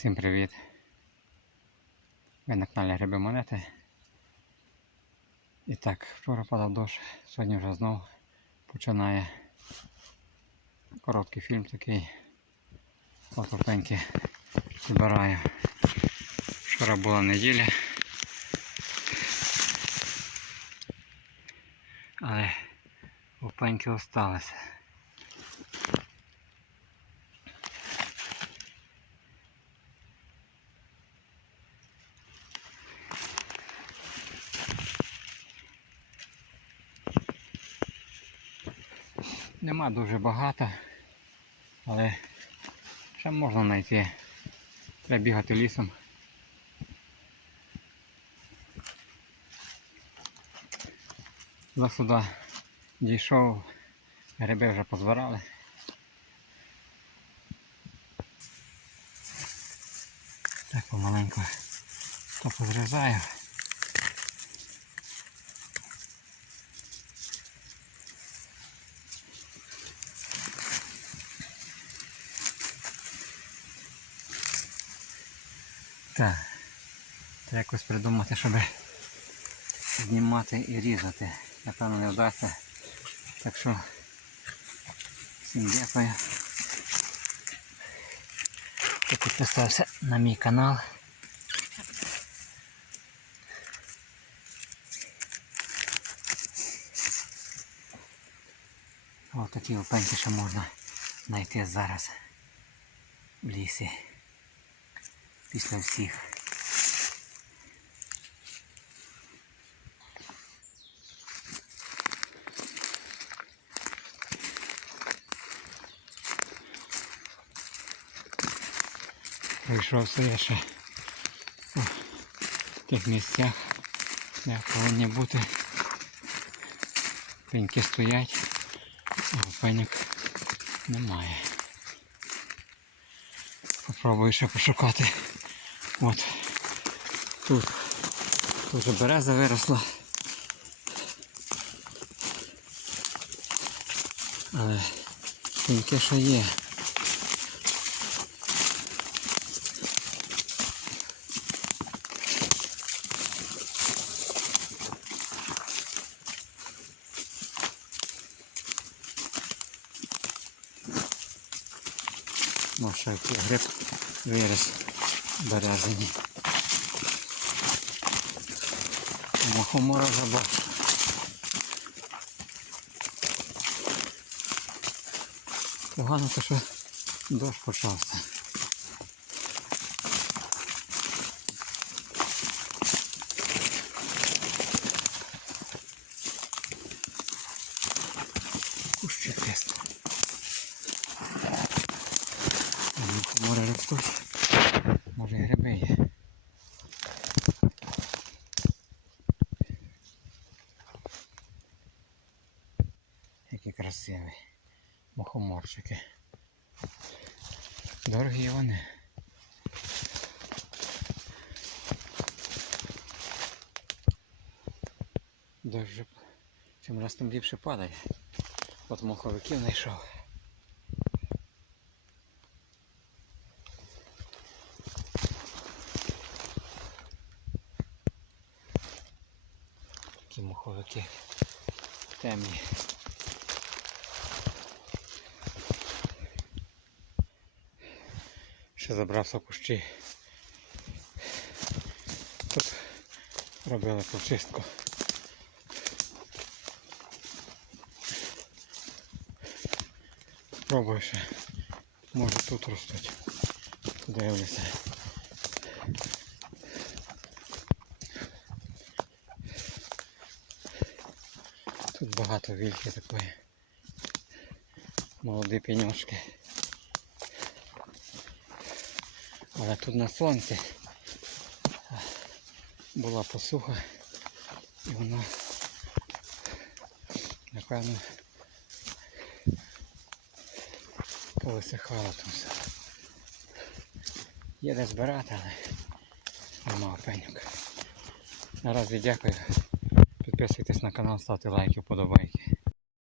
Всім привіт! Ви на каналі Гриби Монети. І так, вчора падав дощ, сьогодні вже знов починає короткий фільм такий. Фотопеньки збираю. Вчора була неділя. Але опеньки осталися. Нема дуже багато, але ще можна знайти. Треба бігати лісом. До сюди дійшов, гриби вже позбирали. Так помаленьку то позрізаю. Так. Треба якось придумати, щоб знімати і різати. Напевно не вдасться. Так що всім дякую. Хто підписався на мій канал. Ось такі опеньки ще можна знайти зараз в лісі. Після всіх. Прийшовся я ще у тих місцях, де повинні бути. Пеньки стоять, а пеньок немає. Попробую ще пошукати. От тут. Вже береза виросла. Але пеньки ще є. Може який гриб виріс березині. Мухомора забачу. Погано то, що дощ почався. Кущі тисну. Мухомори ростуть. Може гриби є. Які красиві мухоморчики. Дорогі вони. Дощ же чим раз тим ліпше падає. От моховиків знайшов. Такі муховики темні. Ще забрався кущі. Тут робили прочистку. Пробую ще. Може тут ростуть. Подивлюся. Тут багато вільки такої. Молоді пеньошки. Але тут на сонці була посуха і вона напевно повисихала там все. Є де збирати, але нема пеньок. Наразі дякую. Підписуйтесь на канал, ставте лайки, вподобайки.